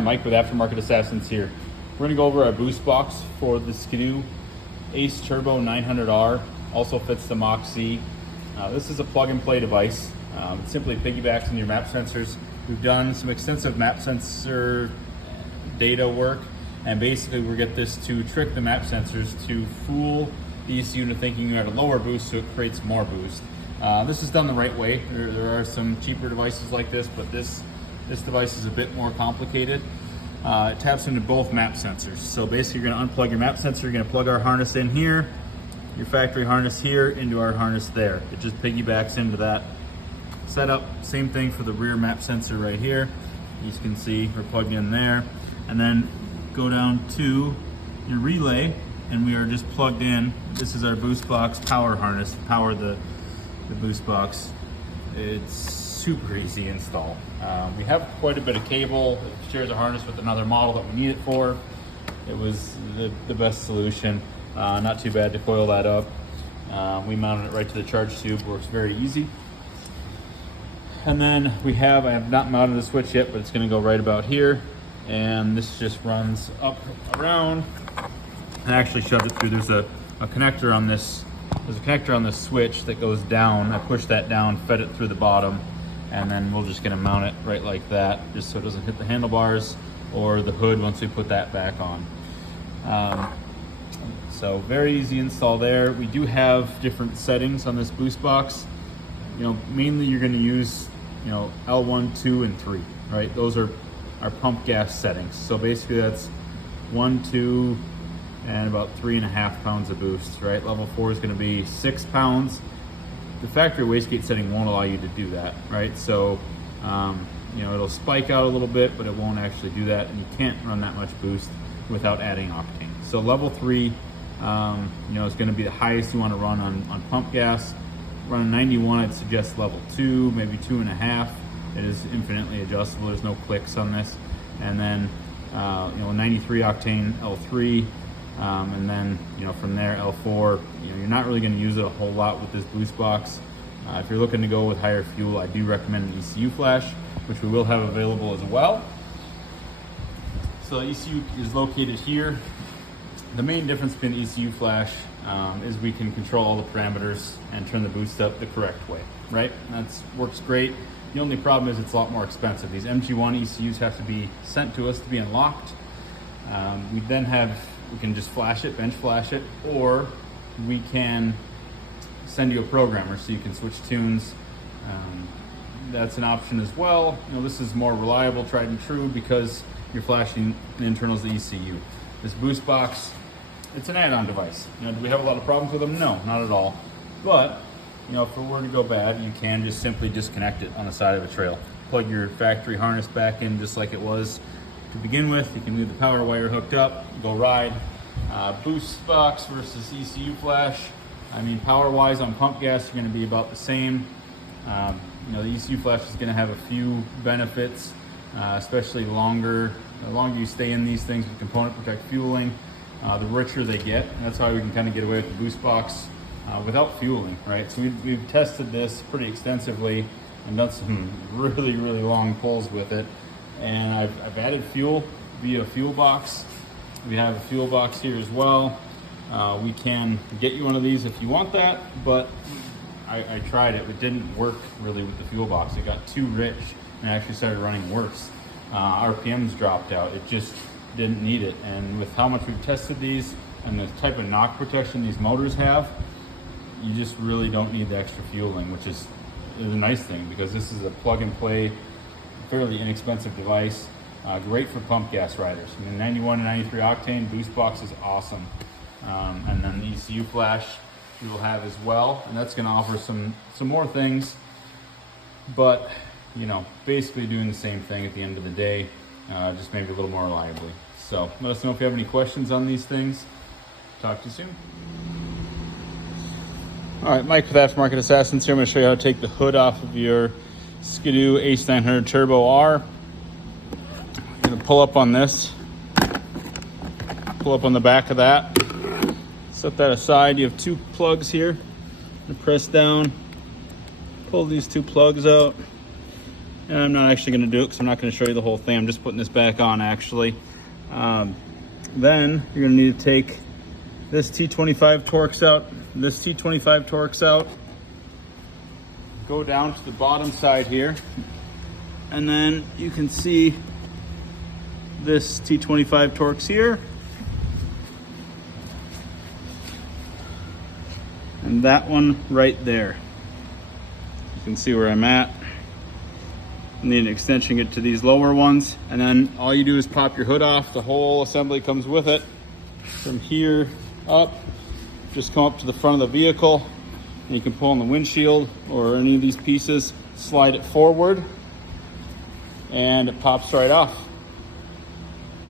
Mike with Aftermarket Assassins here. We're going to go over our boost box for the Ski-Doo Ace Turbo 900R. Also fits the Mach-Z. This is a plug-and-play device. It simply piggybacks on your map sensors. We've done some extensive map sensor data work, and basically we get this to trick the map sensors to fool the ECU into thinking you're at a lower boost, so it creates more boost. This is done the right way. There are some cheaper devices like this, but this device is a bit more complicated. It taps into both map sensors. So basically you're going to unplug your map sensor, you're going to plug our harness in here, your factory harness here, into our harness there. It just piggybacks into that setup. Same thing for the rear map sensor right here. You can see we're plugged in there. And then go down to your relay, and we are just plugged in. This is our boost box power harness to power the boost box. It's super easy install. We have quite a bit of cable. It shares a harness with another model that we need it for. It was the best solution. Not too bad to coil that up. We mounted it right to the charge tube. Works very easy. And then I have not mounted the switch yet, but it's going to go right about here. And this just runs up around. I actually shoved it through. There's a connector on this. There's a connector on this switch that goes down. I pushed that down, fed it through the bottom, and then we're just going to mount it right like that, just so it doesn't hit the handlebars or the hood once we put that back on. So very easy install there. We do have different settings on this boost box. Mainly you're going to use L1, 2, and 3, right? Those are our pump gas settings. So basically that's 1, 2, and about 3.5 pounds of boost, right? Level 4 is going to be 6 pounds. The factory wastegate setting won't allow you to do that, right? So, it'll spike out a little bit, but it won't actually do that, and you can't run that much boost without adding octane. So level 3, is going to be the highest you want to run on pump gas. Running 91, I'd suggest level 2, maybe 2.5. It is infinitely adjustable. There's no clicks on this. And then, 93 octane L3. And then, from there, L4, you're not really going to use it a whole lot with this boost box. If you're looking to go with higher fuel, I do recommend an ECU flash, which we will have available as well. So the ECU is located here. The main difference between ECU flash is we can control all the parameters and turn the boost up the correct way, right? That works great. The only problem is it's a lot more expensive. These MG1 ECUs have to be sent to us to be unlocked. We can just flash it, bench flash it, or we can send you a programmer so you can switch tunes. That's an option as well. This is more reliable, tried and true, because you're flashing the internals of the ECU. This boost box, it's an add-on device. Do we have a lot of problems with them? No, not at all. But, if it were to go bad, you can just simply disconnect it on the side of a trail. Plug your factory harness back in just like it was to begin with. You can leave the power wire hooked up, go ride. Boost box versus ECU flash. Power-wise on pump gas, you're going to be about the same. The ECU flash is going to have a few benefits, especially the longer you stay in these things with component protect fueling, the richer they get. And that's why we can kind of get away with the boost box without fueling, right? So we've tested this pretty extensively and done some really, really long pulls with it. And I've added fuel via a fuel box. We have a fuel box here as well. We can get you one of these if you want that, but I tried it. It didn't work really with the fuel box. It got too rich and actually started running worse. RPMs dropped out. It just didn't need it. And with how much we've tested these and the type of knock protection these motors have, you just really don't need the extra fueling, which is a nice thing, because this is a plug-and-play, fairly inexpensive device. Great for pump gas riders. 91 and 93 octane boost box is awesome. And then the ECU flash we will have as well, and that's going to offer some more things, but basically doing the same thing at the end of the day, just maybe a little more reliably. So let us know if you have any questions on these things. Talk to you soon. All right, Mike with Aftermarket Assassins here. I'm going to show you how to take the hood off of your Ski-Doo Ace 900 Turbo R. I'm going to pull up on this, pull up on the back of that, set that aside. You have two plugs here. Press down, pull these two plugs out, And I'm not actually going to do it because I'm not going to show you the whole thing. I'm just putting this back on actually. Then you're going to need to take this T25 Torx out, this T25 Torx out, go down to the bottom side here, and then you can see this T25 Torx here, and that one right there. You can see where I'm at. I need an extension get to these lower ones, and then all you do is pop your hood off. The whole assembly comes with it. From here up, just come up to the front of the vehicle, and you can pull on the windshield or any of these pieces, slide it forward, and it pops right off.